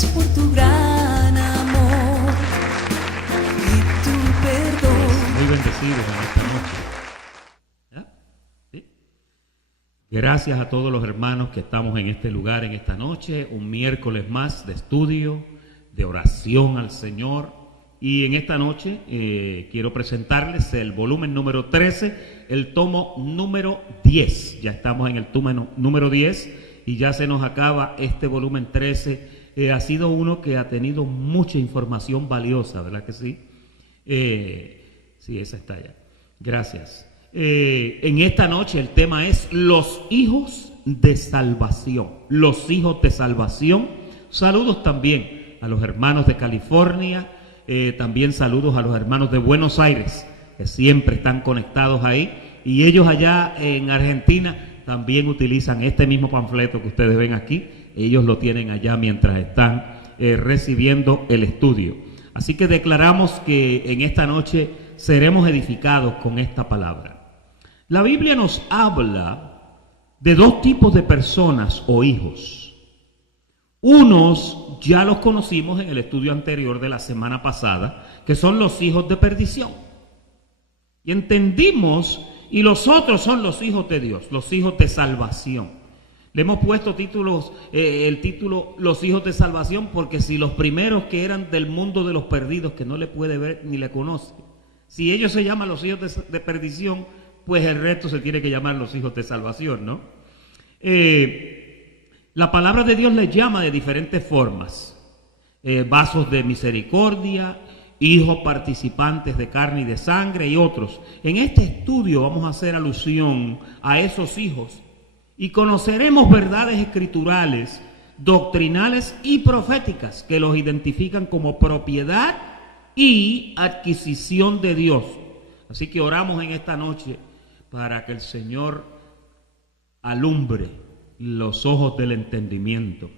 Gracias por tu gran amor y tu perdón. Muy bendecidos en esta noche. ¿Ya? ¿Sí? Gracias a todos los hermanos que estamos en este lugar en esta noche, un miércoles más de estudio, de oración al Señor. Y en esta noche quiero presentarles el volumen número 13, el tomo número 10. Ya estamos en el tomo número 10 y ya se nos acaba este volumen 13. Ha sido uno que ha tenido mucha información valiosa, ¿verdad que sí? Sí, esa está ya. Gracias. En esta noche el tema es los hijos de salvación. Los hijos de salvación. Saludos también a los hermanos de California. También saludos a los hermanos de Buenos Aires, que siempre están conectados ahí. Y ellos allá en Argentina también utilizan este mismo panfleto que ustedes ven aquí. Ellos lo tienen allá mientras están recibiendo el estudio. Así que declaramos que en esta noche seremos edificados con esta palabra. La Biblia nos habla de dos tipos de personas o hijos. Unos ya los conocimos en el estudio anterior de la semana pasada, que son los hijos de perdición. Y entendimos, y los otros son los hijos de Dios, los hijos de salvación. Le hemos puesto el título Los hijos de salvación, porque si los primeros que eran del mundo de los perdidos, que no le puede ver ni le conoce, si ellos se llaman los hijos de perdición, pues el resto se tiene que llamar los hijos de salvación, ¿no? La palabra de Dios les llama de diferentes formas. Vasos de misericordia, hijos participantes de carne y de sangre y otros. En este estudio vamos a hacer alusión a esos hijos y conoceremos verdades escriturales, doctrinales y proféticas que los identifican como propiedad y adquisición de Dios. Así que oramos en esta noche para que el Señor alumbre los ojos del entendimiento.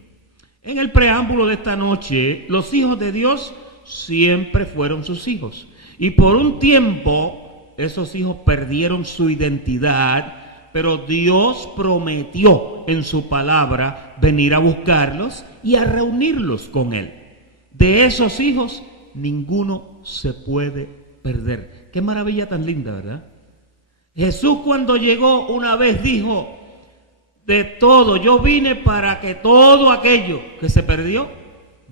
En el preámbulo de esta noche, los hijos de Dios siempre fueron sus hijos. Y por un tiempo, esos hijos perdieron su identidad, pero Dios prometió en su palabra venir a buscarlos y a reunirlos con Él. De esos hijos, ninguno se puede perder. Qué maravilla tan linda, ¿verdad? Jesús cuando llegó una vez dijo: de todo, yo vine para que todo aquello que se perdió,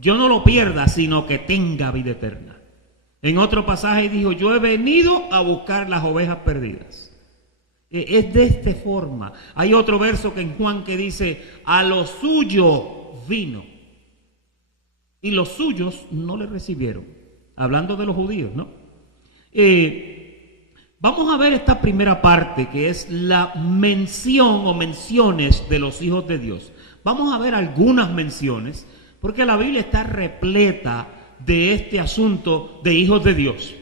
yo no lo pierda, sino que tenga vida eterna. En otro pasaje dijo: yo he venido a buscar las ovejas perdidas. Es de esta forma. Hay otro verso que en Juan que dice: a los suyos vino y los suyos no le recibieron. Hablando de los judíos, ¿no? Vamos a ver esta primera parte, que es la mención o menciones de los hijos de Dios. Vamos a ver algunas menciones, porque la Biblia está repleta de este asunto de hijos de Dios.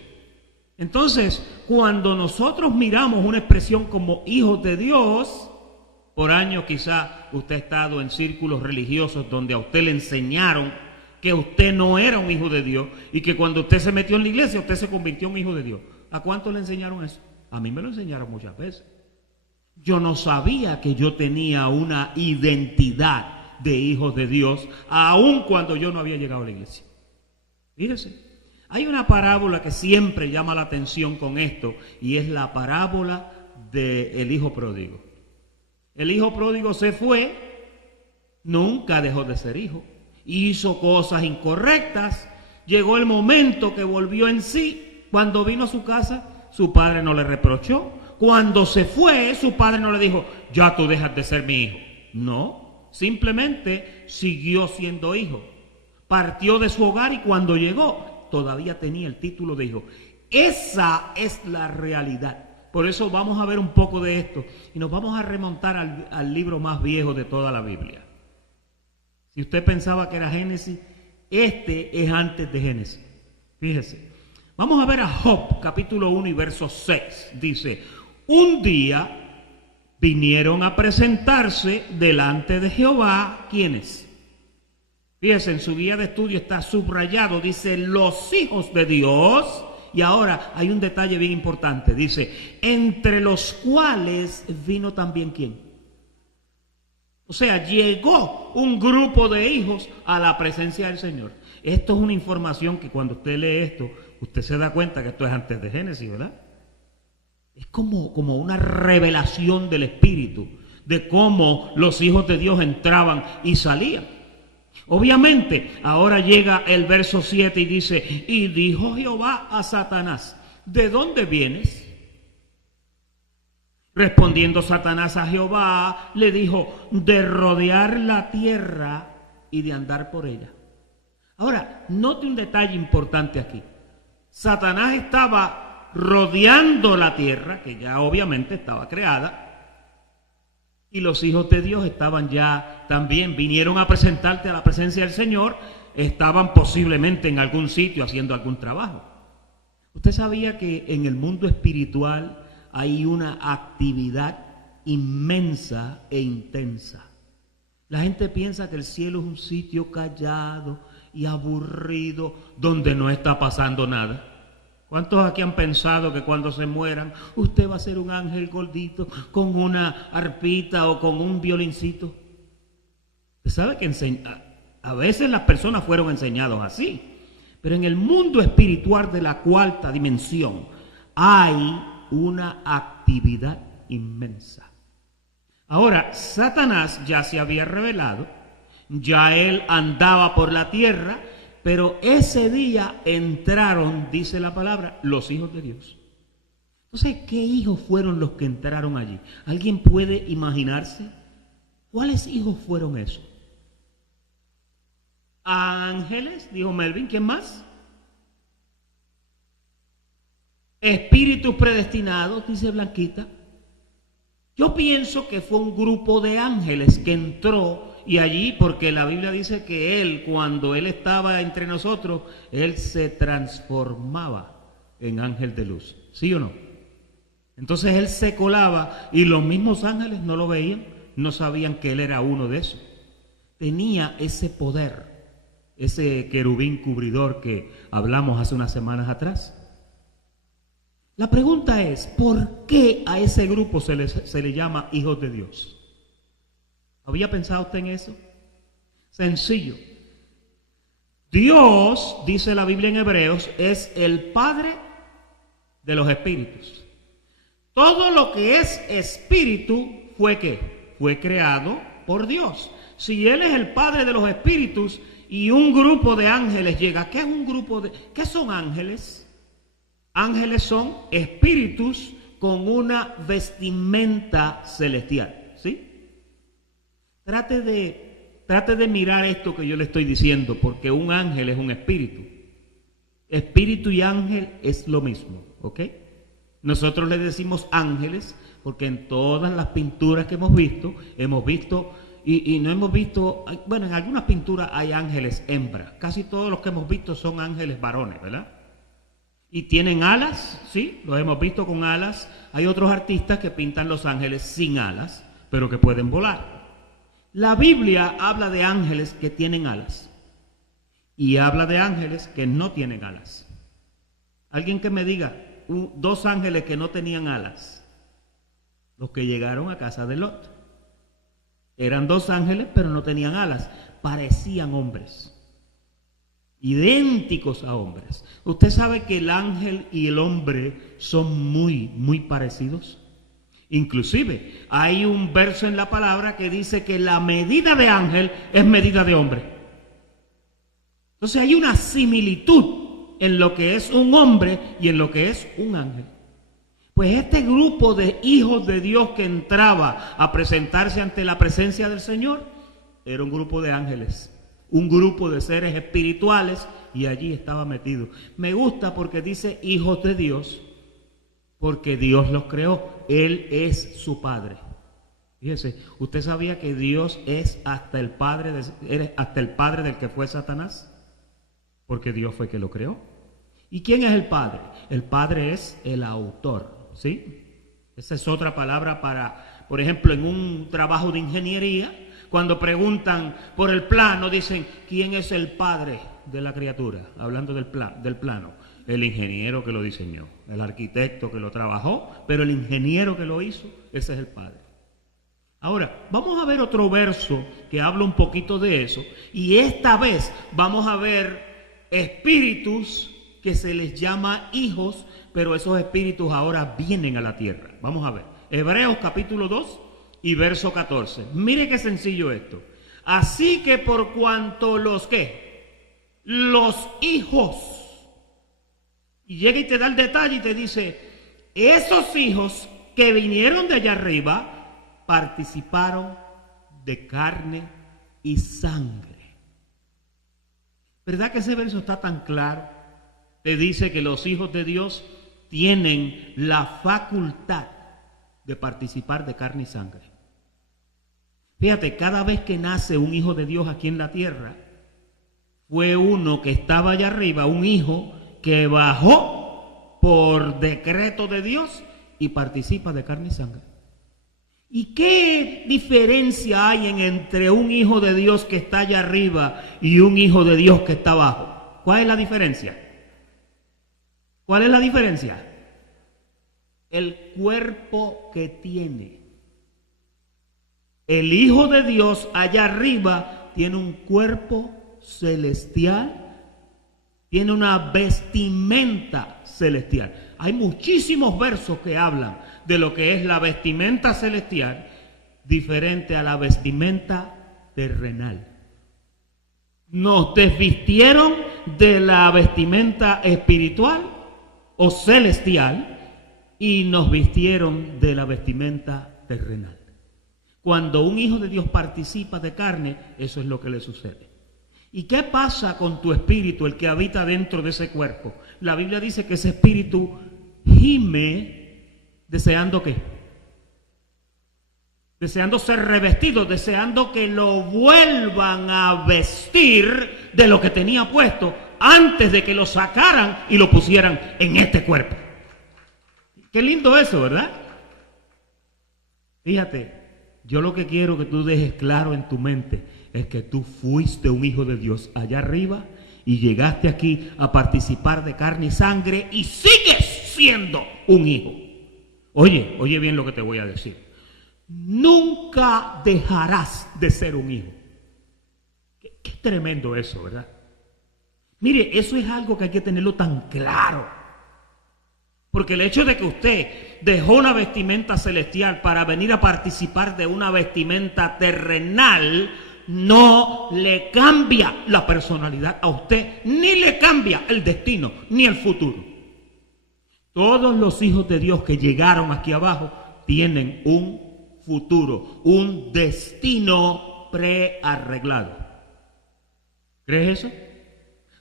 Entonces, cuando nosotros miramos una expresión como hijos de Dios, por años quizá usted ha estado en círculos religiosos donde a usted le enseñaron que usted no era un hijo de Dios y que cuando usted se metió en la iglesia, usted se convirtió en un hijo de Dios. ¿A cuántos le enseñaron eso? A mí me lo enseñaron muchas veces. Yo no sabía que yo tenía una identidad de hijo de Dios, aun cuando yo no había llegado a la iglesia. Fíjese, hay una parábola que siempre llama la atención con esto, y es la parábola del hijo pródigo. El hijo pródigo se fue, nunca dejó de ser hijo, hizo cosas incorrectas, llegó el momento que volvió en sí. Cuando vino a su casa, su padre no le reprochó. Cuando se fue, su padre no le dijo: ya tú dejas de ser mi hijo. No, simplemente siguió siendo hijo. Partió de su hogar y cuando llegó, todavía tenía el título de hijo. Esa es la realidad. Por eso vamos a ver un poco de esto y nos vamos a remontar al libro más viejo de toda la Biblia. Si usted pensaba que era Génesis, este es antes de Génesis. Fíjese. Vamos a ver a Job, capítulo 1 y verso 6. Dice: un día vinieron a presentarse delante de Jehová, ¿quiénes? Fíjense, en su guía de estudio está subrayado, dice los hijos de Dios. Y ahora hay un detalle bien importante, dice, entre los cuales vino también ¿quién? O sea, llegó un grupo de hijos a la presencia del Señor. Esto es una información que cuando usted lee esto, usted se da cuenta que esto es antes de Génesis, ¿verdad? Es como una revelación del Espíritu, de cómo los hijos de Dios entraban y salían. Obviamente, ahora llega el verso 7 y dice, y dijo Jehová a Satanás, ¿de dónde vienes? Respondiendo Satanás a Jehová, le dijo, de rodear la tierra y de andar por ella. Ahora, note un detalle importante aquí. Satanás estaba rodeando la tierra, que ya obviamente estaba creada, y los hijos de Dios estaban ya también, vinieron a presentarte a la presencia del Señor, estaban posiblemente en algún sitio haciendo algún trabajo. ¿Usted sabía que en el mundo espiritual hay una actividad inmensa e intensa? La gente piensa que el cielo es un sitio callado y aburrido donde no está pasando nada. ¿Cuántos aquí han pensado que cuando se mueran usted va a ser un ángel gordito con una arpita o con un violincito? Usted sabe que a veces las personas fueron enseñados así, pero en el mundo espiritual de la cuarta dimensión hay una actividad inmensa. Ahora, Satanás ya se había revelado, ya él andaba por la tierra, pero ese día entraron, dice la palabra, los hijos de Dios. Entonces, ¿qué hijos fueron los que entraron allí? ¿Alguien puede imaginarse? ¿Cuáles hijos fueron esos? Ángeles, dijo Melvin, ¿quién más? Espíritus predestinados, dice Blanquita. Yo pienso que fue un grupo de ángeles que entró y allí, porque la Biblia dice que él, cuando él estaba entre nosotros, él se transformaba en ángel de luz. ¿Sí o no? Entonces él se colaba y los mismos ángeles no lo veían, no sabían que él era uno de esos. Tenía ese poder, ese querubín cubridor que hablamos hace unas semanas atrás. La pregunta es, ¿por qué a ese grupo se le llama hijos de Dios? ¿Había pensado usted en eso? Sencillo. Dios, dice la Biblia en Hebreos, es el Padre de los espíritus. Todo lo que es espíritu fue ¿qué? Fue creado por Dios. Si Él es el Padre de los espíritus y un grupo de ángeles llega, ¿qué es un grupo de? ¿Qué son ángeles? Ángeles son espíritus con una vestimenta celestial, ¿sí? Trate de mirar esto que yo le estoy diciendo, porque un ángel es un espíritu. Espíritu y ángel es lo mismo, ¿ok? Nosotros le decimos ángeles porque en todas las pinturas que hemos visto y no hemos visto, bueno, en algunas pinturas hay ángeles hembras. Casi todos los que hemos visto son ángeles varones, ¿verdad? Y tienen alas, sí, los hemos visto con alas. Hay otros artistas que pintan los ángeles sin alas, pero que pueden volar. La Biblia habla de ángeles que tienen alas y habla de ángeles que no tienen alas. Alguien que me diga, dos ángeles que no tenían alas, los que llegaron a casa de Lot. Eran dos ángeles, pero no tenían alas, parecían hombres. Idénticos a hombres. Usted sabe que el ángel y el hombre son muy, muy parecidos. Inclusive hay un verso en la palabra que dice que la medida de ángel es medida de hombre. Entonces hay una similitud en lo que es un hombre y en lo que es un ángel. Pues este grupo de hijos de Dios que entraba a presentarse ante la presencia del Señor era un grupo de ángeles, un grupo de seres espirituales, y allí estaba metido. Me gusta porque dice hijos de Dios, porque Dios los creó. Él es su Padre. Fíjese, ¿usted sabía que Dios es hasta el padre del que fue Satanás? Porque Dios fue que lo creó. ¿Y quién es el Padre? El Padre es el autor, ¿sí? Esa es otra palabra para, por ejemplo, en un trabajo de ingeniería, cuando preguntan por el plano, dicen, ¿quién es el padre de la criatura? Hablando del plano. El ingeniero que lo diseñó, el arquitecto que lo trabajó, pero el ingeniero que lo hizo, ese es el padre. Ahora, vamos a ver otro verso que habla un poquito de eso. Y esta vez vamos a ver espíritus que se les llama hijos, pero esos espíritus ahora vienen a la tierra. Vamos a ver. Hebreos capítulo 2 y verso 14. Mire qué sencillo esto. Así que por cuanto los ¿qué? Los hijos. Y llega y te da el detalle y te dice, esos hijos que vinieron de allá arriba participaron de carne y sangre. ¿Verdad que ese verso está tan claro? Te dice que los hijos de Dios tienen la facultad de participar de carne y sangre. Fíjate, cada vez que nace un hijo de Dios aquí en la tierra, fue uno que estaba allá arriba, un hijo que bajó por decreto de Dios y participa de carne y sangre. ¿Y qué diferencia hay entre un hijo de Dios que está allá arriba y un hijo de Dios que está abajo? ¿Cuál es la diferencia? ¿Cuál es la diferencia? El cuerpo que tiene. El hijo de Dios allá arriba tiene un cuerpo celestial, tiene una vestimenta celestial. Hay muchísimos versos que hablan de lo que es la vestimenta celestial, diferente a la vestimenta terrenal. Nos desvistieron de la vestimenta espiritual o celestial y nos vistieron de la vestimenta terrenal. Cuando un hijo de Dios participa de carne, eso es lo que le sucede. ¿Y qué pasa con tu espíritu, el que habita dentro de ese cuerpo? La Biblia dice que ese espíritu gime deseando ¿qué? Deseando ser revestido, deseando que lo vuelvan a vestir de lo que tenía puesto antes de que lo sacaran y lo pusieran en este cuerpo. Qué lindo eso, ¿verdad? Fíjate, yo lo que quiero que tú dejes claro en tu mente es que tú fuiste un hijo de Dios allá arriba y llegaste aquí a participar de carne y sangre y sigues siendo un hijo. Oye bien lo que te voy a decir. Nunca dejarás de ser un hijo. Qué tremendo eso, ¿verdad? Mire, eso es algo que hay que tenerlo tan claro. Porque el hecho de que usted dejó una vestimenta celestial para venir a participar de una vestimenta terrenal, no le cambia la personalidad a usted, ni le cambia el destino, ni el futuro. Todos los hijos de Dios que llegaron aquí abajo tienen un futuro, un destino prearreglado. ¿Crees eso?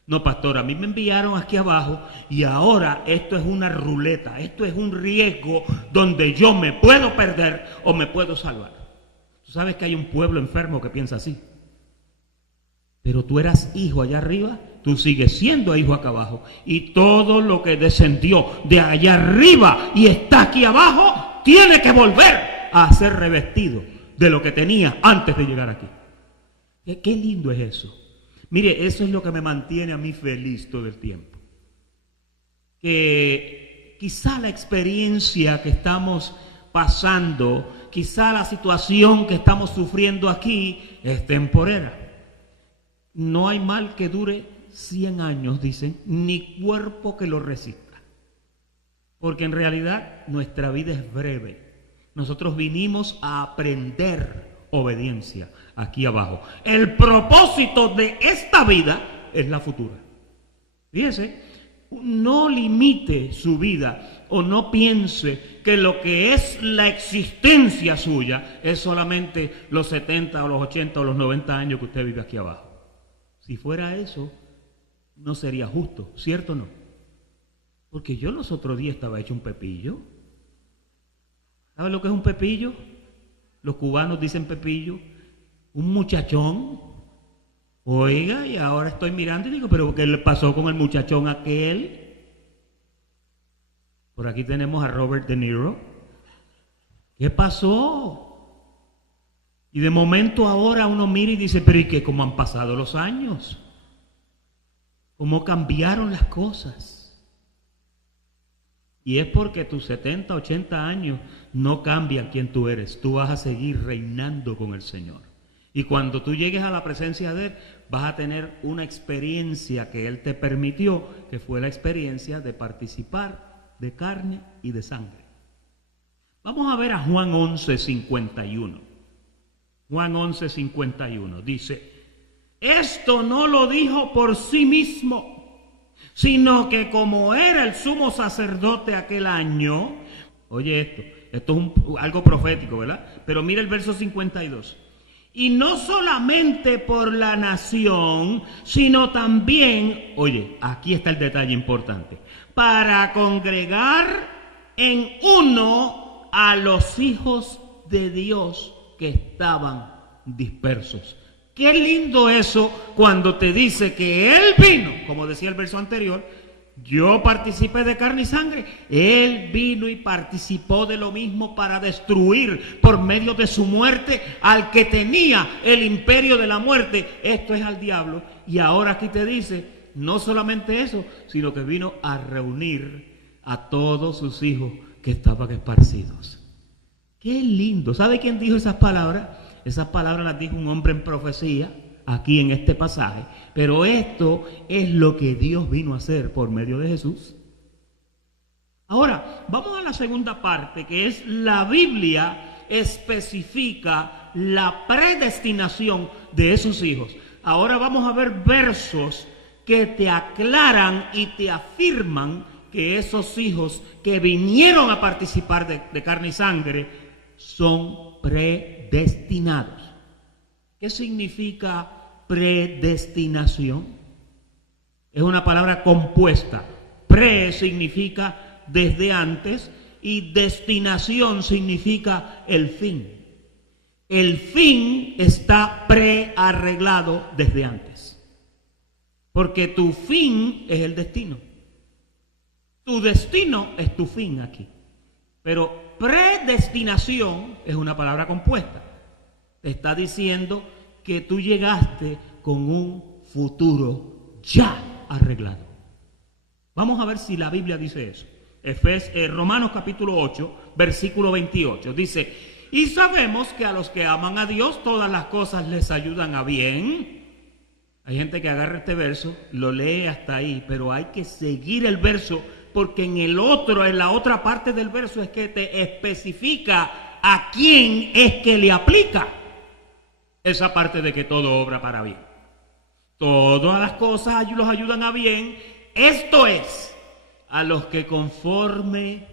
No, pastor, a mí me enviaron aquí abajo y ahora esto es una ruleta, esto es un riesgo donde yo me puedo perder o me puedo salvar. Tú sabes que hay un pueblo enfermo que piensa así. Pero tú eras hijo allá arriba, tú sigues siendo hijo acá abajo. Y todo lo que descendió de allá arriba y está aquí abajo, tiene que volver a ser revestido de lo que tenía antes de llegar aquí. Qué lindo es eso. Mire, eso es lo que me mantiene a mí feliz todo el tiempo. Que quizá la experiencia que estamos pasando, quizá la situación que estamos sufriendo aquí es temporera. No hay mal que dure 100 años, dicen, ni cuerpo que lo resista. Porque en realidad nuestra vida es breve. Nosotros vinimos a aprender obediencia aquí abajo. El propósito de esta vida es la futura. Fíjese, no limite su vida o no piense que lo que es la existencia suya es solamente los 70 o los 80 o los 90 años que usted vive aquí abajo. Si fuera eso, no sería justo, ¿cierto o no? Porque yo los otros días estaba hecho un pepillo. ¿Sabe lo que es un pepillo? Los cubanos dicen pepillo. Un muchachón. Oiga, y ahora estoy mirando y digo, ¿pero qué le pasó con el muchachón aquel? Por aquí tenemos a Robert De Niro. ¿Qué pasó? Y de momento ahora uno mira y dice, pero ¿y qué? ¿Cómo han pasado los años? ¿Cómo cambiaron las cosas? Y es porque tus 70, 80 años no cambian quién tú eres. Tú vas a seguir reinando con el Señor. Y cuando tú llegues a la presencia de Él, vas a tener una experiencia que Él te permitió, que fue la experiencia de participar de carne y de sangre. Vamos a ver a Juan 11:51. Juan 11:51 dice: esto no lo dijo por sí mismo, sino que como era el sumo sacerdote aquel año. Oye esto es algo profético, ¿verdad? Pero mira el verso 52. Y no solamente por la nación, sino también, oye, aquí está el detalle importante, para congregar en uno a los hijos de Dios que estaban dispersos. Qué lindo eso cuando te dice que Él vino, como decía el verso anterior, yo participé de carne y sangre, Él vino y participó de lo mismo para destruir por medio de su muerte al que tenía el imperio de la muerte, esto es al diablo. Y ahora aquí te dice, no solamente eso, sino que vino a reunir a todos sus hijos que estaban esparcidos. Qué lindo. ¿Sabe quién dijo esas palabras? Esas palabras las dijo un hombre en profecía, aquí en este pasaje. Pero esto es lo que Dios vino a hacer por medio de Jesús. Ahora, vamos a la segunda parte, que es la Biblia especifica la predestinación de esos hijos. Ahora vamos a ver versos que te aclaran y te afirman que esos hijos que vinieron a participar de carne y sangre son predestinados. ¿Qué significa predestinación? Es una palabra compuesta. Pre significa desde antes y destinación significa el fin. El fin está prearreglado desde antes. Porque tu fin es el destino. Tu destino es tu fin aquí. Pero predestinación es una palabra compuesta. Te está diciendo que tú llegaste con un futuro ya arreglado. Vamos a ver si la Biblia dice eso. Romanos capítulo 8, versículo 28. Dice, y sabemos que a los que aman a Dios todas las cosas les ayudan a bien. Hay gente que agarra este verso, lo lee hasta ahí, pero hay que seguir el verso porque en la otra parte del verso es que te especifica a quién es que le aplica esa parte de que todo obra para bien. Todas las cosas los ayudan a bien, esto es, a los que conforme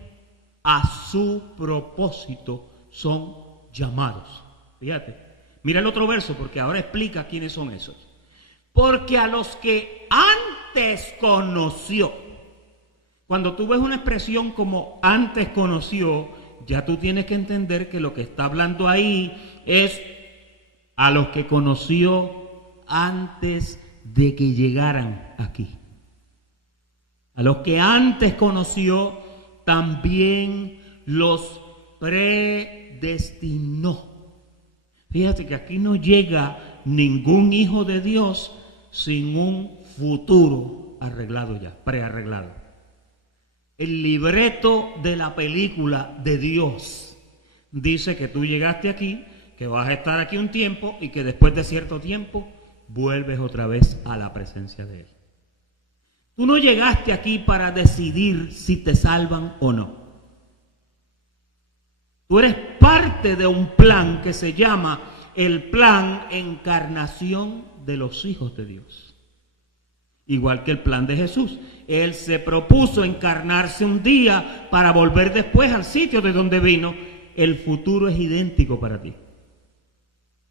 a su propósito son llamados. Fíjate, mira el otro verso porque ahora explica quiénes son esos. Porque a los que antes conoció, cuando tú ves una expresión como antes conoció, ya tú tienes que entender que lo que está hablando ahí es a los que conoció antes de que llegaran aquí. A los que antes conoció, también los predestinó. Fíjate que aquí no llega ningún hijo de Dios sin un futuro arreglado ya, prearreglado. El libreto de la película de Dios dice que tú llegaste aquí, que vas a estar aquí un tiempo y que después de cierto tiempo vuelves otra vez a la presencia de Él. Tú no llegaste aquí para decidir si te salvan o no. Tú eres parte de un plan que se llama el plan encarnación de los hijos de Dios. Igual que el plan de Jesús. Él se propuso encarnarse un día para volver después al sitio de donde vino. El futuro es idéntico para ti.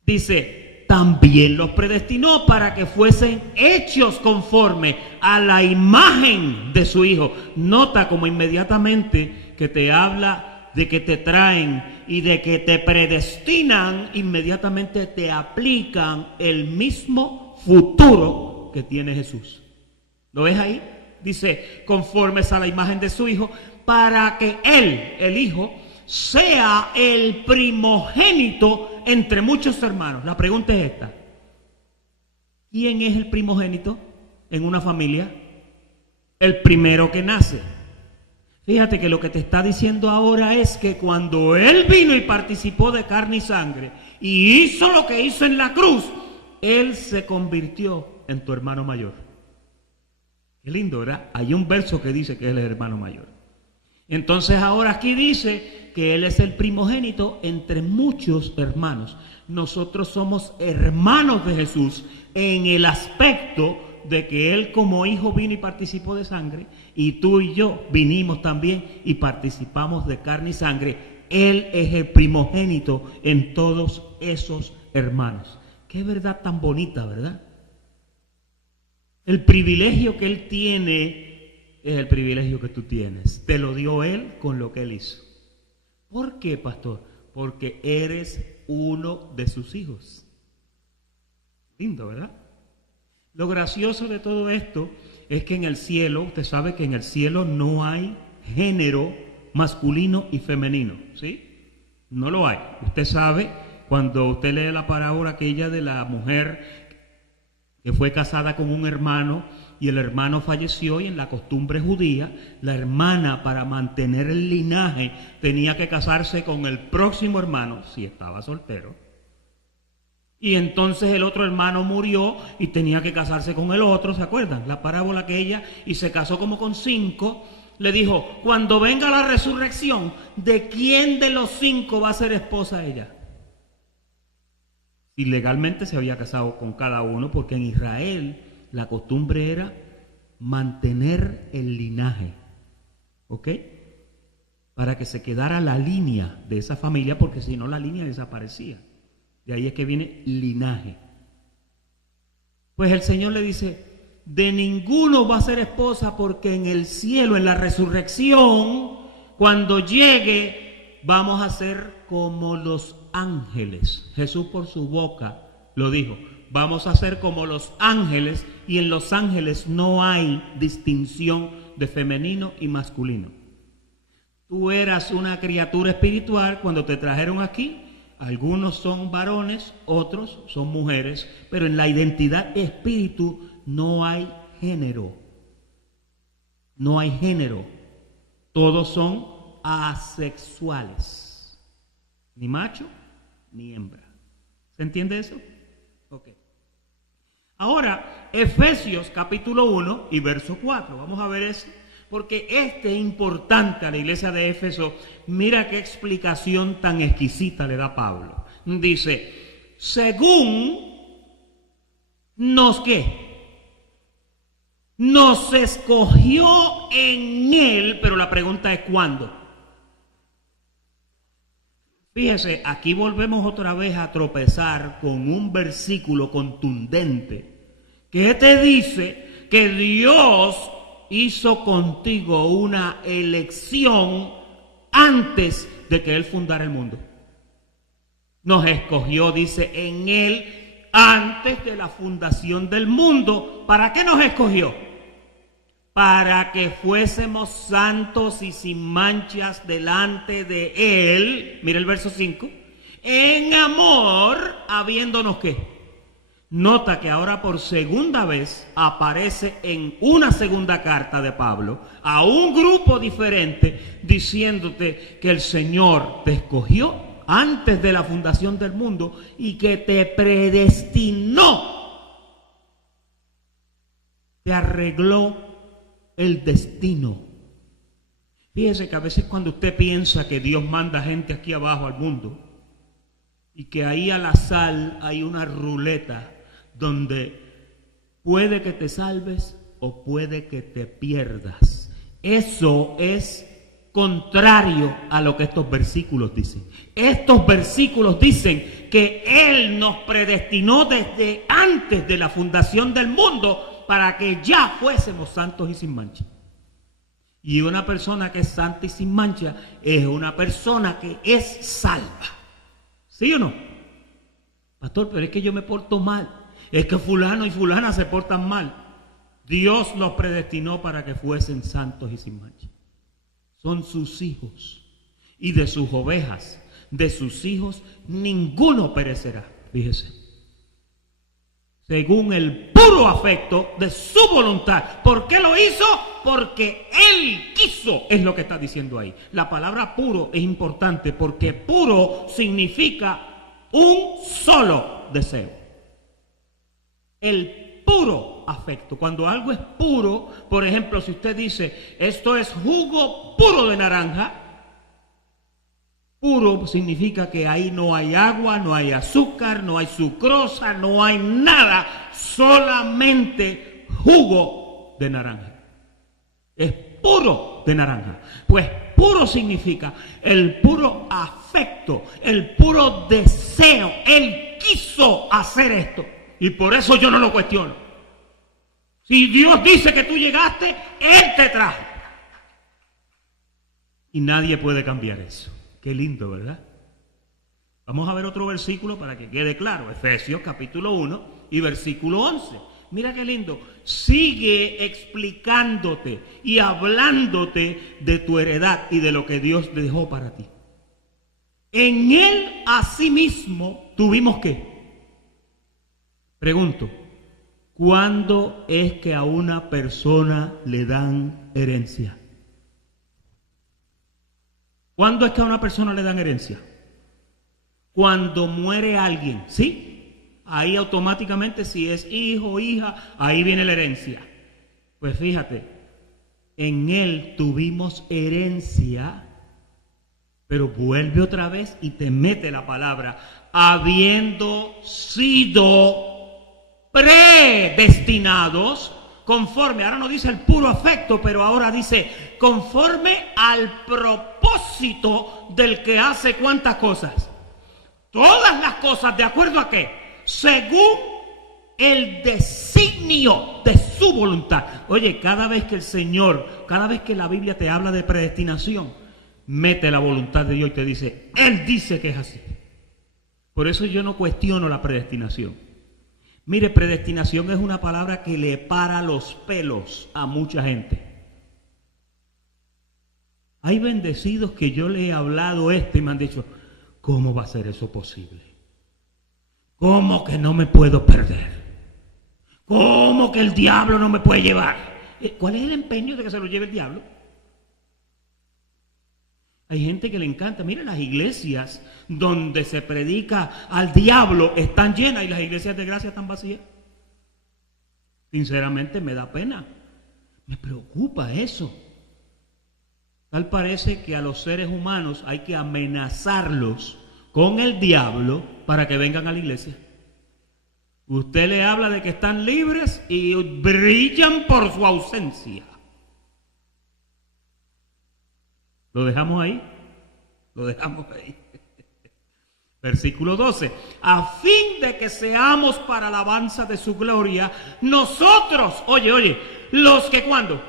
Dice, también los predestinó para que fuesen hechos conforme a la imagen de su Hijo. Nota como inmediatamente que te habla de que te traen y de que te predestinan, inmediatamente te aplican el mismo futuro que tiene Jesús. ¿Lo ves ahí? Dice, conformes a la imagen de su Hijo, para que Él, el Hijo, sea el primogénito entre muchos hermanos. La pregunta es esta: ¿quién es el primogénito en una familia? El primero que nace. Fíjate que lo que te está diciendo ahora es que cuando Él vino y participó de carne y sangre y hizo lo que hizo en la cruz, Él se convirtió en tu hermano mayor. Qué lindo, ¿verdad? Hay un verso que dice que Él es el hermano mayor. Entonces ahora aquí dice que Él es el primogénito entre muchos hermanos. Nosotros somos hermanos de Jesús en el aspecto de que Él como hijo vino y participó de sangre, y tú y yo vinimos también y participamos de carne y sangre. Él es el primogénito en todos esos hermanos. Qué verdad tan bonita, ¿verdad? El privilegio que Él tiene es el privilegio que tú tienes. Te lo dio Él con lo que Él hizo. ¿Por qué, pastor? Porque eres uno de sus hijos. Lindo, ¿verdad? Lo gracioso de todo esto es que en el cielo, usted sabe que en el cielo no hay género masculino y femenino, ¿sí? No lo hay. Usted sabe, cuando usted lee la parábola aquella de la mujer que fue casada con un hermano y el hermano falleció, y en la costumbre judía, la hermana, para mantener el linaje, tenía que casarse con el próximo hermano, si estaba soltero. Y entonces el otro hermano murió y tenía que casarse con el otro, ¿se acuerdan? La parábola aquella, y se casó como con 5. Le dijo, cuando venga la resurrección, ¿de quién de los 5 va a ser esposa ella? Y legalmente se había casado con cada uno, porque en Israel la costumbre era mantener el linaje, ¿ok? Para que se quedara la línea de esa familia, porque si no la línea desaparecía. De ahí es que viene linaje. Pues el Señor le dice, de ninguno va a ser esposa, porque en el cielo, en la resurrección, cuando llegue, vamos a ser como los ángeles. Jesús por su boca lo dijo, vamos a ser como los ángeles, y en los ángeles no hay distinción de femenino y masculino. Tú eras una criatura espiritual cuando te trajeron aquí. Algunos son varones, otros son mujeres, pero en la identidad espíritu no hay género. No hay género. Todos son asexuales. Ni macho, ni hembra. ¿Se entiende eso? Ok. Ahora, Efesios capítulo 1 y verso 4. Vamos a ver eso, porque este es importante a la iglesia de Éfeso. Mira qué explicación tan exquisita le da Pablo. Dice, según nos escogió en Él, pero la pregunta es ¿cuándo? Fíjese, aquí volvemos otra vez a tropezar con un versículo contundente que te dice que Dios hizo contigo una elección antes de que Él fundara el mundo. Nos escogió, dice, en Él antes de la fundación del mundo. ¿Para qué nos escogió? Para que fuésemos santos y sin manchas delante de Él. Mira el verso 5. En amor, habiéndonos ¿qué? Nota que ahora por segunda vez aparece en una segunda carta de Pablo a un grupo diferente, diciéndote que el Señor te escogió antes de la fundación del mundo y que te predestinó, te arregló el destino. Fíjese que a veces cuando usted piensa que Dios manda gente aquí abajo al mundo y que ahí al azar hay una ruleta donde puede que te salves o puede que te pierdas, eso es contrario a lo que estos versículos dicen. Estos versículos dicen que Él nos predestinó desde antes de la fundación del mundo para que ya fuésemos santos y sin mancha. Y una persona que es santa y sin mancha es una persona que es salva. ¿Sí o no? Pastor, pero es que yo me porto mal. Es que fulano y fulana se portan mal. Dios los predestinó para que fuesen santos y sin mancha. Son sus hijos. Y de sus ovejas, de sus hijos, ninguno perecerá. Fíjese. según el puro afecto de su voluntad. ¿Por qué lo hizo? Porque Él quiso, es lo que está diciendo ahí. La palabra puro es importante porque puro significa un solo deseo. El puro afecto. Cuando algo es puro, por ejemplo, si usted dice, esto es jugo puro de naranja, puro significa que ahí no hay agua, no hay azúcar, no hay sucrosa, no hay nada, solamente jugo de naranja. Es puro de naranja. Pues puro significa el puro afecto, el puro deseo. Él quiso hacer esto y por eso yo no lo cuestiono. Si Dios dice que tú llegaste, Él te trajo. Y nadie puede cambiar eso. Qué lindo, ¿verdad? Vamos a ver otro versículo para que quede claro. Efesios capítulo 1 y versículo 11. Mira qué lindo. Sigue explicándote y hablándote de tu heredad y de lo que Dios dejó para ti. En Él asimismo tuvimos ¿qué? Pregunto, ¿cuándo es que a una persona le dan herencia? ¿Cuándo es que a una persona le dan herencia? Cuando muere alguien, ¿sí? Ahí automáticamente, si es hijo o hija, ahí viene la herencia. Pues fíjate, en Él tuvimos herencia, pero vuelve otra vez y te mete la palabra, habiendo sido predestinados, conforme, ahora no dice el puro afecto, pero ahora dice conforme al propósito del que hace cuántas cosas. Todas las cosas, ¿de acuerdo a qué? Según el designio de su voluntad. Oye, cada vez que el Señor, cada vez que la Biblia te habla de predestinación, mete la voluntad de Dios y te dice, Él dice que es así. Por eso yo no cuestiono la predestinación. Mire, predestinación es una palabra que le para los pelos a mucha gente. Hay bendecidos que yo le he hablado y me han dicho, ¿cómo va a ser eso posible? ¿Cómo que no me puedo perder? ¿Cómo que el diablo no me puede llevar? ¿Cuál es el empeño de que se lo lleve el diablo? Hay gente que le encanta. Mira, las iglesias donde se predica al diablo están llenas y las iglesias de gracia están vacías. Sinceramente me da pena. Me preocupa eso. Tal parece que a los seres humanos hay que amenazarlos con el diablo para que vengan a la iglesia. Usted le habla de que están libres y brillan por su ausencia. ¿Lo dejamos ahí? Lo dejamos ahí. Versículo 12. A fin de que seamos para alabanza de su gloria, nosotros, oye, los que cuando.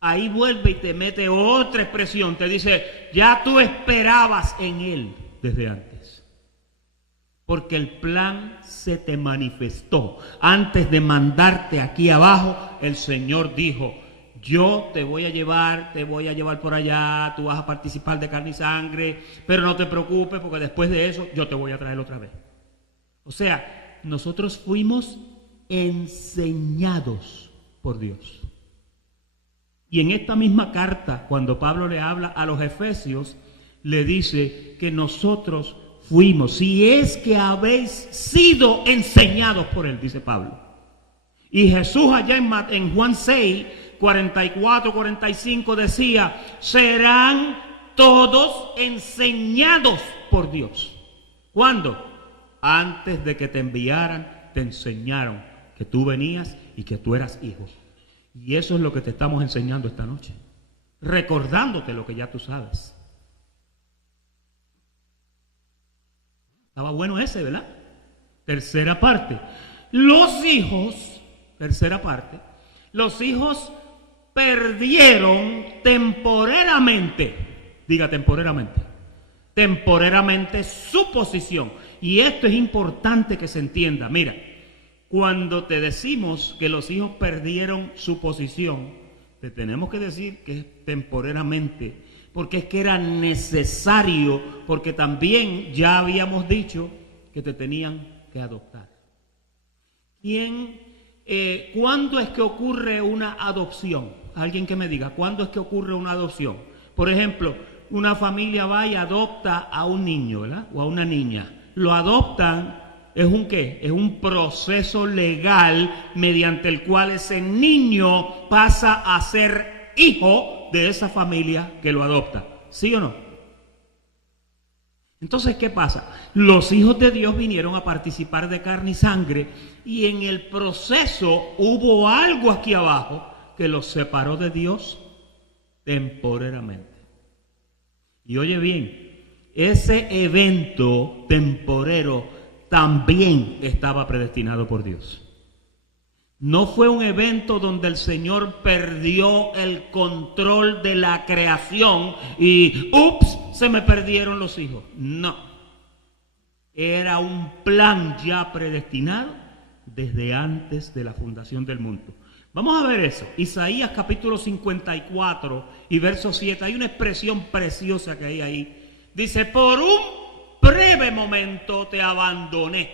Ahí vuelve y te mete otra expresión. Te dice, ya tú esperabas en Él desde antes. Porque el plan se te manifestó. Antes de mandarte aquí abajo, el Señor dijo, yo te voy a llevar por allá, tú vas a participar de carne y sangre, pero no te preocupes porque después de eso yo te voy a traer otra vez. O sea, nosotros fuimos enseñados por Dios. Y en esta misma carta, cuando Pablo le habla a los efesios, le dice que nosotros fuimos, si es que habéis sido enseñados por Él, dice Pablo. Y Jesús allá en Juan 6, 44, 45 decía, serán todos enseñados por Dios. ¿Cuándo? Antes de que te enviaran, te enseñaron que tú venías y que tú eras hijo. Y eso es lo que te estamos enseñando esta noche. Recordándote lo que ya tú sabes. Estaba bueno ese, ¿verdad? Tercera parte. Los hijos, tercera parte, los hijos perdieron temporariamente, diga temporariamente su posición. Y esto es importante que se entienda. Mira, cuando te decimos que los hijos perdieron su posición, te tenemos que decir que es temporariamente, porque es que era necesario, porque también ya habíamos dicho que te tenían que adoptar. ¿Cuándo es que ocurre una adopción? Alguien que me diga, ¿cuándo es que ocurre una adopción? Por ejemplo, una familia va y adopta a un niño, ¿verdad? O a una niña. Lo adoptan, ¿es un qué? Es un proceso legal mediante el cual ese niño pasa a ser hijo de esa familia que lo adopta. ¿Sí o no? Entonces, ¿qué pasa? Los hijos de Dios vinieron a participar de carne y sangre y en el proceso hubo algo aquí abajo que los separó de Dios temporariamente. Y oye bien, ese evento temporero también estaba predestinado por Dios. No fue un evento donde el Señor perdió el control de la creación y ¡ups! Se me perdieron los hijos. No. Era un plan ya predestinado desde antes de la fundación del mundo. Vamos a ver eso. Isaías capítulo 54 y verso 7. Hay una expresión preciosa que hay ahí. Dice, por un breve momento te abandoné.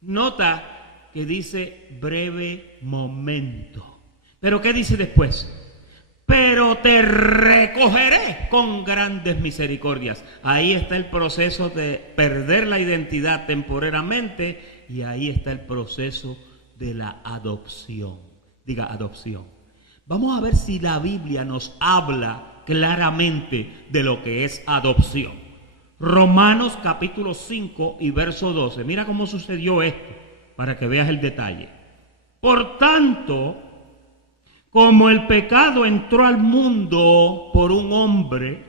Nota que dice breve momento. ¿Pero qué dice después? Pero te recogeré con grandes misericordias. Ahí está el proceso de perder la identidad temporariamente y ahí está el proceso de la adopción. Diga adopción. Vamos a ver si la Biblia nos habla claramente de lo que es adopción. Romanos capítulo 5 y verso 12. Mira cómo sucedió esto para que veas el detalle. Por tanto, como el pecado entró al mundo por un hombre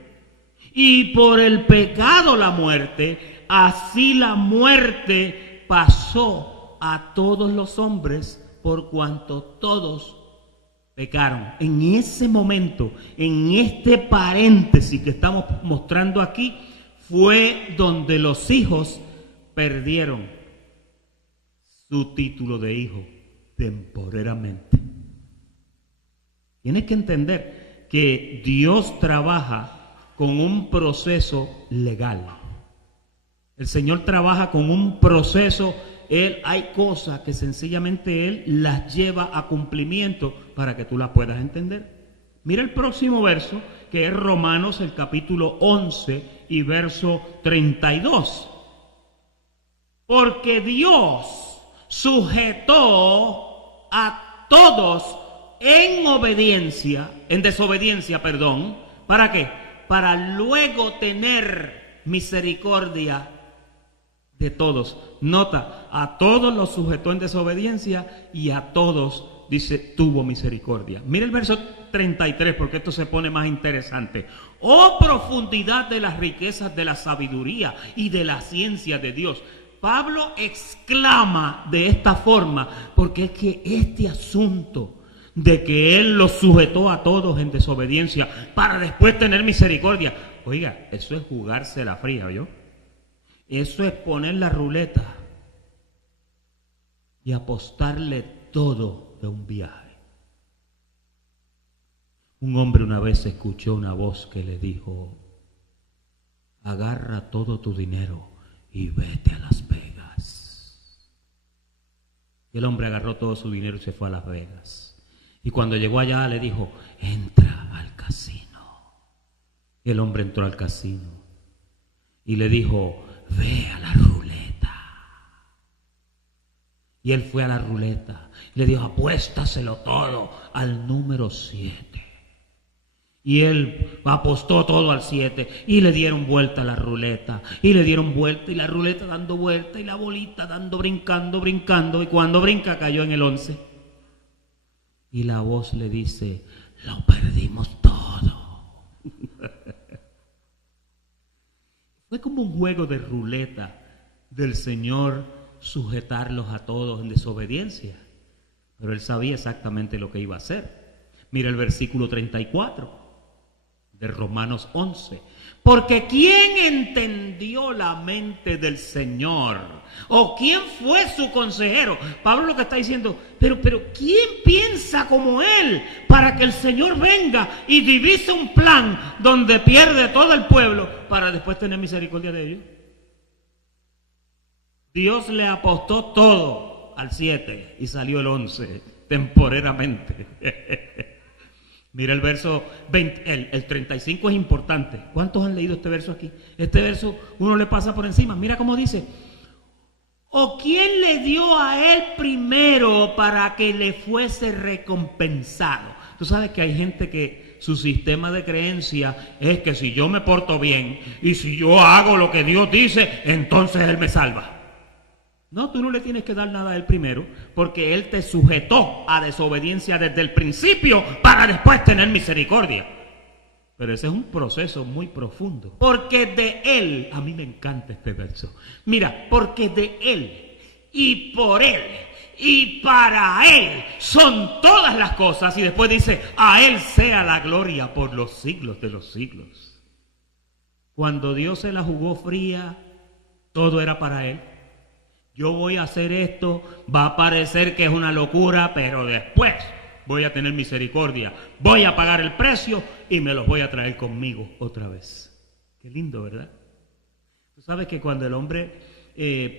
y por el pecado la muerte, así la muerte pasó a todos los hombres por cuanto todos pecaron. En ese momento, en este paréntesis que estamos mostrando aquí, fue donde los hijos perdieron su título de hijo temporariamente. Tienes que entender que Dios trabaja con un proceso legal. El Señor trabaja con un proceso. Hay cosas que sencillamente Él las lleva a cumplimiento para que tú las puedas entender. Mira el próximo verso, que es Romanos, el capítulo 11 y verso 32. Porque Dios sujetó a todos en desobediencia, ¿para qué? Para luego tener misericordia de todos. Nota, a todos los sujetó en desobediencia y a todos, dice, tuvo misericordia. Mira el verso 33 porque esto se pone más interesante. Oh profundidad de las riquezas de la sabiduría y de la ciencia de Dios. Pablo exclama de esta forma porque es que este asunto de que Él los sujetó a todos en desobediencia para después tener misericordia. Oiga, eso es jugarse la fría, ¿oyó? Eso es poner la ruleta y apostarle todo de un viaje. Un hombre una vez escuchó una voz que le dijo, agarra todo tu dinero y vete a Las Vegas. Y el hombre agarró todo su dinero y se fue a Las Vegas. Y cuando llegó allá le dijo, entra al casino. Y el hombre entró al casino y le dijo, ve a la ruleta. Y él fue a la ruleta. Le dijo, apuéstaselo todo al número 7. Y él apostó todo al 7. Y le dieron vuelta a la ruleta. Y le dieron vuelta. Y la ruleta dando vuelta. Y la bolita brincando. Y cuando brinca cayó en el 11. Y la voz le dice, lo perdimos todo. Fue como un juego de ruleta del Señor sujetarlos a todos en desobediencia. Pero Él sabía exactamente lo que iba a hacer. Mira el versículo 34 de Romanos 11. Porque ¿quién entendió la mente del Señor? ¿O quién fue su consejero? Pablo lo que está diciendo, pero ¿quién piensa como Él para que el Señor venga y divise un plan donde pierde todo el pueblo para después tener misericordia de ellos? Dios le apostó todo al 7 y salió el 11, temporeramente. Mira el verso 20, el 35 es importante. ¿Cuántos han leído este verso aquí? Este verso uno le pasa por encima. Mira cómo dice: ¿o quién le dio a él primero para que le fuese recompensado? Tú sabes que hay gente que su sistema de creencia es que si yo me porto bien y si yo hago lo que Dios dice, entonces Él me salva. No, tú no le tienes que dar nada a Él primero, porque Él te sujetó a desobediencia desde el principio para después tener misericordia. Pero ese es un proceso muy profundo. Porque de Él, a mí me encanta este verso. Mira, porque de Él y por Él y para Él son todas las cosas. Y después dice: a Él sea la gloria por los siglos de los siglos. Cuando Dios se la jugó fría, todo era para Él. Yo voy a hacer esto, va a parecer que es una locura, pero después voy a tener misericordia, voy a pagar el precio y me los voy a traer conmigo otra vez. Qué lindo, ¿verdad? Tú sabes que cuando el hombre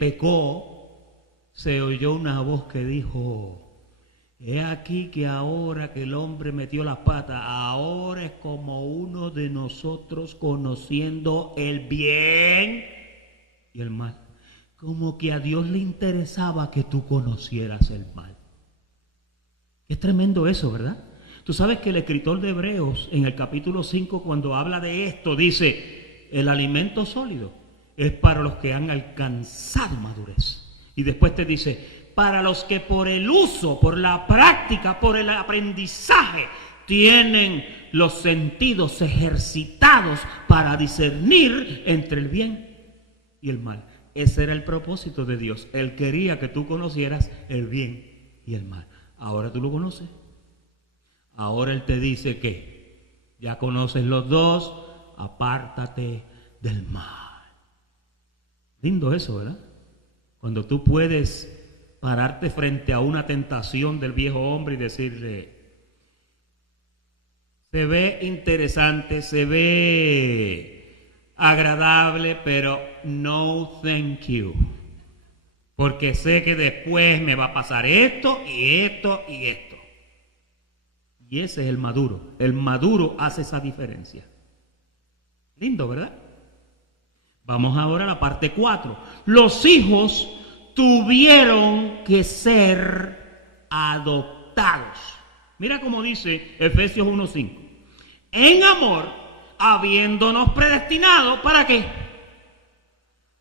pecó, se oyó una voz que dijo: he aquí que ahora que el hombre metió las patas, ahora es como uno de nosotros, conociendo el bien y el mal. Como que a Dios le interesaba que tú conocieras el mal. Es tremendo eso, ¿verdad? Tú sabes que el escritor de Hebreos, en el capítulo 5, cuando habla de esto, dice: el alimento sólido es para los que han alcanzado madurez. Y después te dice: para los que por el uso, por la práctica, por el aprendizaje, tienen los sentidos ejercitados para discernir entre el bien y el mal. Ese era el propósito de Dios. Él quería que tú conocieras el bien y el mal. Ahora tú lo conoces. Ahora Él te dice que ya conoces los dos, apártate del mal. Lindo eso, ¿verdad? Cuando tú puedes pararte frente a una tentación del viejo hombre y decirle: se ve interesante, se ve agradable, pero no thank you, porque sé que después me va a pasar esto y esto y esto. Y ese es el maduro. El maduro hace esa diferencia. Lindo, ¿verdad? Vamos ahora a la parte 4. Los hijos tuvieron que ser adoptados. Mira cómo dice Efesios 1:5. En amor, habiéndonos predestinado, ¿para qué?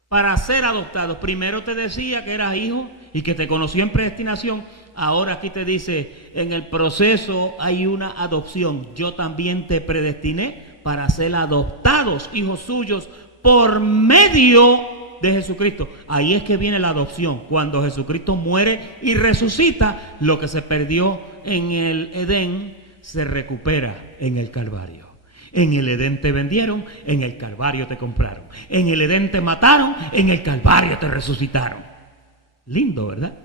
Para ser adoptados. Primero te decía que eras hijo y que te conoció en predestinación. Ahora aquí te dice: en el proceso hay una adopción. Yo también te predestiné para ser adoptados, hijos suyos, por medio de Jesucristo. Ahí es que viene la adopción. Cuando Jesucristo muere y resucita, lo que se perdió en el Edén se recupera en el Calvario. En el Edén te vendieron, en el Calvario te compraron. En el Edén te mataron, en el Calvario te resucitaron. Lindo, ¿verdad?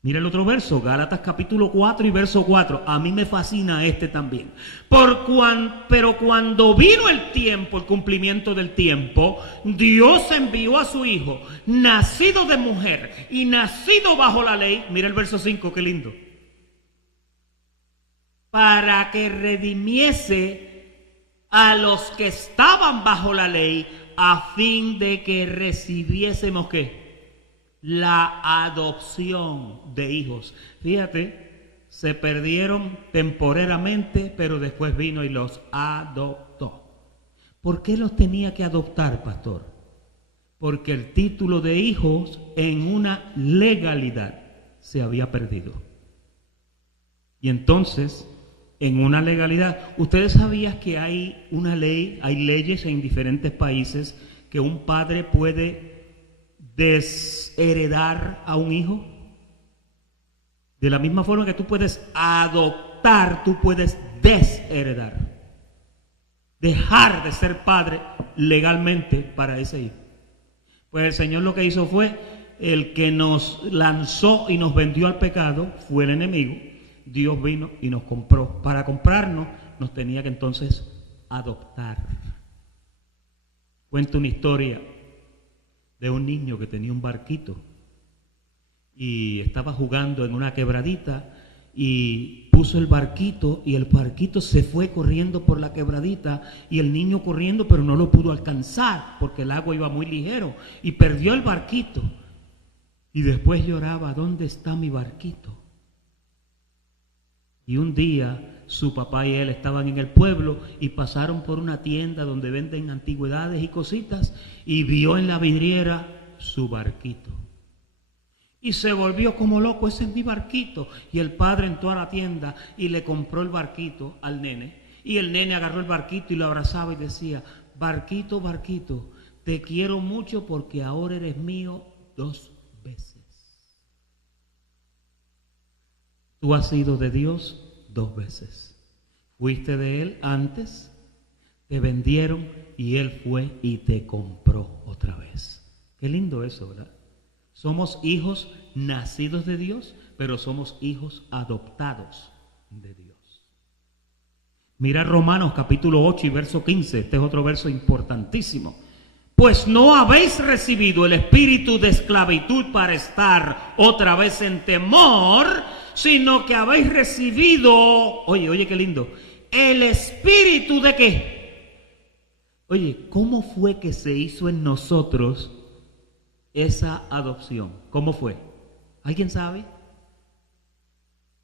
Mira el otro verso, Gálatas capítulo 4 y verso 4. A mí me fascina este también. Pero cuando vino el tiempo, el cumplimiento del tiempo, Dios envió a su Hijo, nacido de mujer y nacido bajo la ley. Mira el verso 5, qué lindo. Para que redimiese a los que estaban bajo la ley, a fin de que recibiésemos ¿qué? La adopción de hijos. Fíjate, se perdieron temporeramente, pero después vino y los adoptó. ¿Por qué los tenía que adoptar, pastor? Porque el título de hijos en una legalidad se había perdido. Y entonces, en una legalidad, ¿ustedes sabían que hay una ley, hay leyes en diferentes países que un padre puede desheredar a un hijo? De la misma forma que tú puedes adoptar, tú puedes desheredar. Dejar de ser padre legalmente para ese hijo. Pues el Señor lo que hizo fue, el que nos lanzó y nos vendió al pecado fue el enemigo. Dios vino y nos compró. Para comprarnos, nos tenía que entonces adoptar. Cuento una historia de un niño que tenía un barquito. y estaba jugando en una quebradita y puso el barquito y el barquito se fue corriendo por la quebradita y el niño corriendo, pero no lo pudo alcanzar porque el agua iba muy ligero y perdió el barquito. Y después lloraba, ¿dónde está mi barquito? Y un día su papá y él estaban en el pueblo y pasaron por una tienda donde venden antigüedades y cositas y vio en la vidriera su barquito. Y se volvió como loco, ese es mi barquito. Y el padre entró a la tienda y le compró el barquito al nene. Y el nene agarró el barquito y lo abrazaba y decía, barquito, barquito, te quiero mucho porque ahora eres mío 2 veces. Tú has sido de Dios 2 veces. Fuiste de Él antes, te vendieron y Él fue y te compró otra vez. Qué lindo eso, ¿verdad? Somos hijos nacidos de Dios, pero somos hijos adoptados de Dios. Mira Romanos capítulo 8 y verso 15, este es otro verso importantísimo. Pues no habéis recibido el espíritu de esclavitud para estar otra vez en temor, sino que habéis recibido, oye qué lindo, el espíritu de qué. Oye, ¿cómo fue que se hizo en nosotros esa adopción? ¿Cómo fue? ¿Alguien sabe?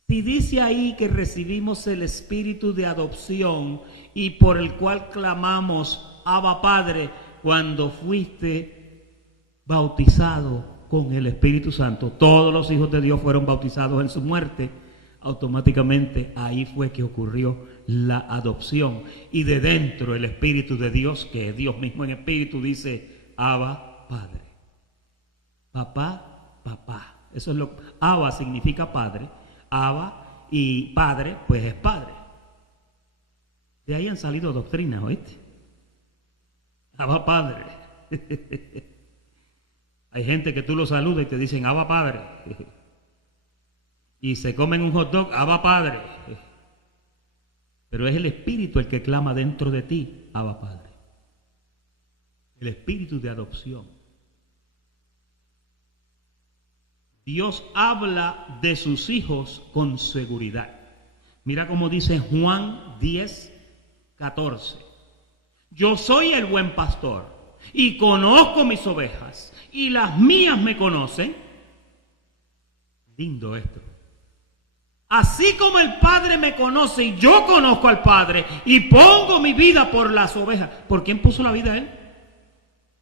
Si dice ahí que recibimos el espíritu de adopción y por el cual clamamos, Abba Padre, cuando fuiste bautizado con el Espíritu Santo, todos los hijos de Dios fueron bautizados en su muerte, automáticamente ahí fue que ocurrió la adopción. Y de dentro el Espíritu de Dios, que es Dios mismo en espíritu, dice, Abba Padre. Papá, papá. Eso es lo que Abba significa padre. Abba y padre, pues es padre. De ahí han salido doctrinas, ¿oíste? Abba Padre. Hay gente que tú lo saludas y te dicen Abba Padre. Y se comen un hot dog, Abba Padre. Pero es el Espíritu el que clama dentro de ti, Abba Padre. El espíritu de adopción. Dios habla de sus hijos con seguridad. Mira cómo dice Juan 10:14. Yo soy el buen pastor y conozco mis ovejas y las mías me conocen. Lindo esto. Así como el Padre me conoce y yo conozco al Padre y pongo mi vida por las ovejas. ¿Por quién puso la vida él?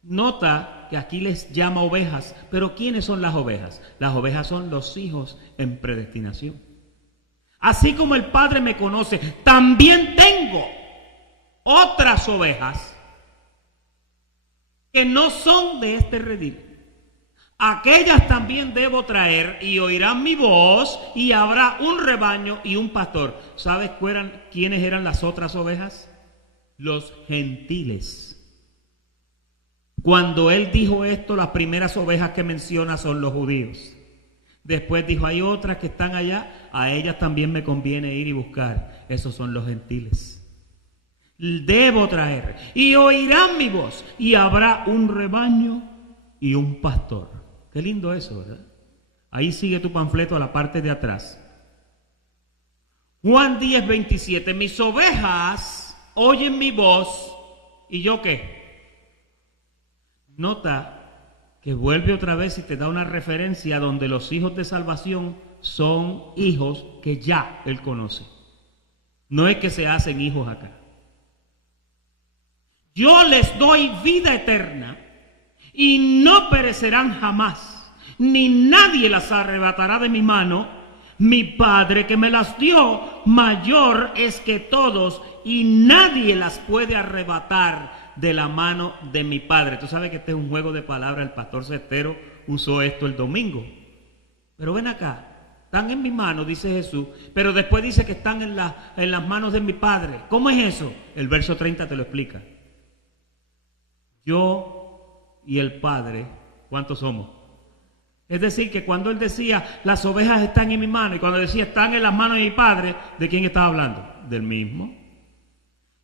Nota que aquí les llama ovejas, pero ¿quiénes son las ovejas? Las ovejas son los hijos en predestinación. Así como el Padre me conoce, también tengo otras ovejas que no son de este redil. Aquellas también debo traer y oirán mi voz y habrá un rebaño y un pastor. ¿Sabes quiénes eran las otras ovejas? Los gentiles. Cuando él dijo esto, las primeras ovejas que menciona son los judíos. Después dijo, hay otras que están allá, a ellas también me conviene ir y buscar. Esos son los gentiles. Debo traer y oirán mi voz y habrá un rebaño y un pastor. Qué lindo eso, ¿verdad? Ahí sigue tu panfleto a la parte de atrás. Juan 10:27. Mis ovejas oyen mi voz y yo qué. Nota que vuelve otra vez y te da una referencia donde los hijos de salvación son hijos que ya él conoce. No es que se hacen hijos acá. Yo les doy vida eterna y no perecerán jamás, ni nadie las arrebatará de mi mano. Mi Padre que me las dio, mayor es que todos, y nadie las puede arrebatar de la mano de mi Padre. Tú sabes que este es un juego de palabras, el pastor Cestero usó esto el domingo. Pero ven acá, están en mi mano, dice Jesús, pero después dice que están en las manos de mi Padre. ¿Cómo es eso? El verso 30 te lo explica. Yo y el Padre, ¿cuántos somos? Es decir, que cuando él decía, las ovejas están en mi mano, y cuando decía, están en las manos de mi Padre, ¿de quién estaba hablando? Del mismo.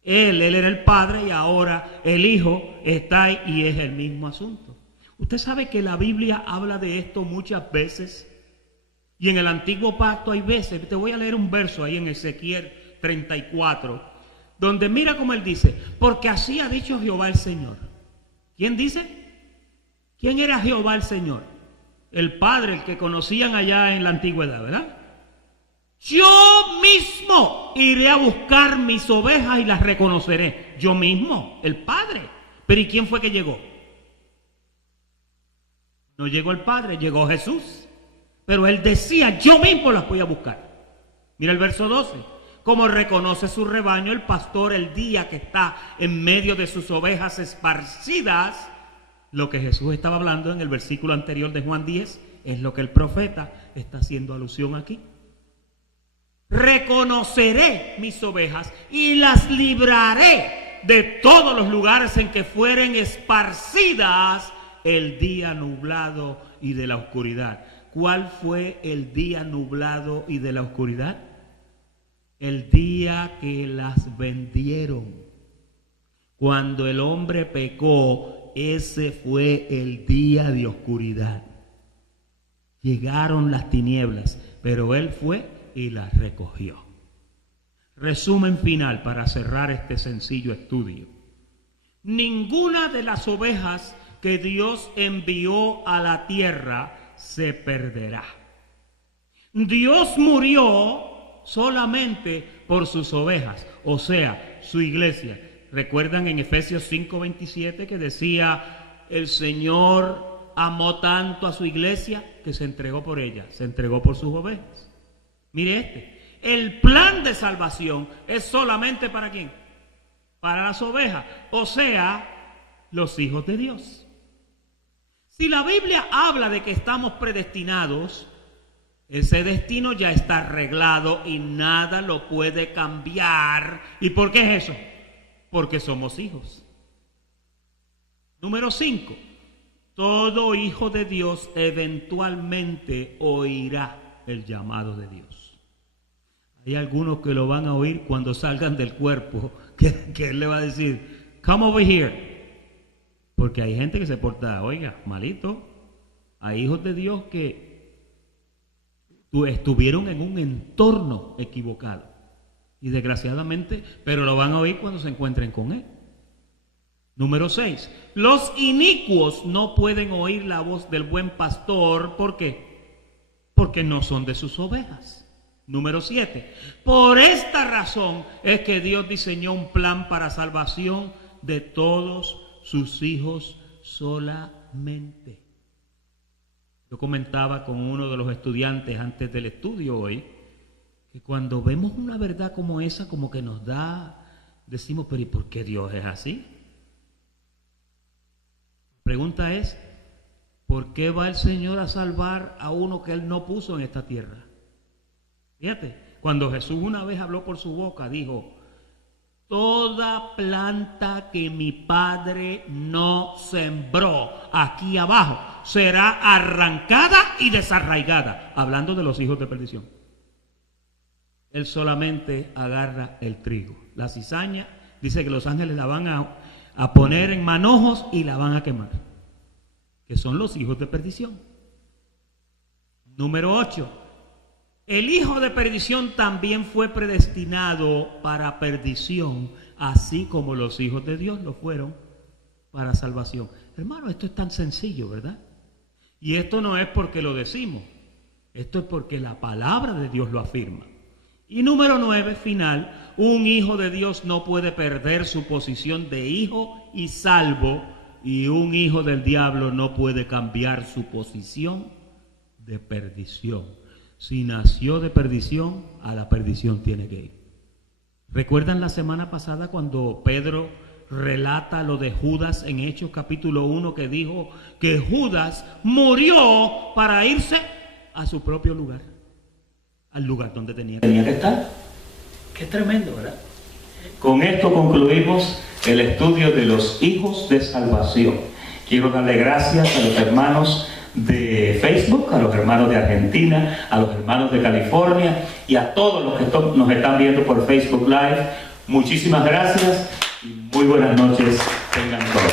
Él era el Padre y ahora el Hijo está ahí y es el mismo asunto. Usted sabe que la Biblia habla de esto muchas veces Y en el antiguo pacto hay veces, te voy a leer un verso ahí en Ezequiel 34, donde mira cómo él dice, porque así ha dicho Jehová el Señor. ¿Quién dice? ¿Quién era Jehová el Señor? El Padre, el que conocían allá en la antigüedad, ¿verdad? Yo mismo iré a buscar mis ovejas y las reconoceré. Yo mismo, el Padre. Pero ¿y quién fue que llegó? No llegó el Padre, llegó Jesús. Pero él decía, yo mismo las voy a buscar. Mira el verso 12. Como reconoce su rebaño el pastor el día que está en medio de sus ovejas esparcidas, lo que Jesús estaba hablando en el versículo anterior de Juan 10, es lo que el profeta está haciendo alusión aquí. Reconoceré mis ovejas y las libraré de todos los lugares en que fueren esparcidas el día nublado y de la oscuridad. ¿Cuál fue el día nublado y de la oscuridad? El día que las vendieron. Cuando el hombre pecó, ese fue el día de oscuridad. Llegaron las tinieblas, pero él fue y las recogió. Resumen final para cerrar este sencillo estudio. Ninguna de las ovejas que Dios envió a la tierra se perderá. Dios murió solamente por sus ovejas, o sea, su iglesia. ¿Recuerdan en Efesios 5:27 que decía, el Señor amó tanto a su iglesia que se entregó por ella, se entregó por sus ovejas? Mire el plan de salvación es solamente ¿para quién? Para las ovejas, o sea, los hijos de Dios. Si la Biblia habla de que estamos predestinados, ese destino ya está arreglado y nada lo puede cambiar. ¿Y por qué es eso? Porque somos hijos. Número 5. Todo hijo de Dios eventualmente oirá el llamado de Dios. Hay algunos que lo van a oír cuando salgan del cuerpo, que él le va a decir, come over here. Porque hay gente que se porta, oiga, malito. Hay hijos de Dios que estuvieron en un entorno equivocado. Y desgraciadamente, pero lo van a oír cuando se encuentren con él. Número 6. Los inicuos no pueden oír la voz del buen pastor. ¿Por qué? Porque no son de sus ovejas. Número 7. Por esta razón es que Dios diseñó un plan para salvación de todos sus hijos solamente. Yo comentaba con uno de los estudiantes antes del estudio hoy, que cuando vemos una verdad como esa, como que nos da, decimos, pero ¿y por qué Dios es así? La pregunta es, ¿por qué va el Señor a salvar a uno que Él no puso en esta tierra? Fíjate, cuando Jesús una vez habló por su boca, dijo, toda planta que mi Padre no sembró aquí abajo será arrancada y desarraigada. Hablando de los hijos de perdición. Él solamente agarra el trigo. La cizaña, dice que los ángeles la van a poner en manojos y la van a quemar. Que son los hijos de perdición. Número 8. El hijo de perdición también fue predestinado para perdición, así como los hijos de Dios lo fueron para salvación. Hermano, esto es tan sencillo, ¿verdad? Y esto no es porque lo decimos, esto es porque la palabra de Dios lo afirma. Y número 9, final, un hijo de Dios no puede perder su posición de hijo y salvo, y un hijo del diablo no puede cambiar su posición de perdición. Si nació de perdición, a la perdición tiene que ir. ¿Recuerdan la semana pasada cuando Pedro relata lo de Judas en Hechos capítulo 1, que dijo que Judas murió para irse a su propio lugar, al lugar donde tenía que estar? Qué tremendo, ¿verdad? Con esto concluimos el estudio de los hijos de salvación. Quiero darle gracias a los hermanos de Facebook, a los hermanos de Argentina, a los hermanos de California y a todos los que nos están viendo por Facebook Live. Muchísimas gracias y muy buenas noches tengan todos.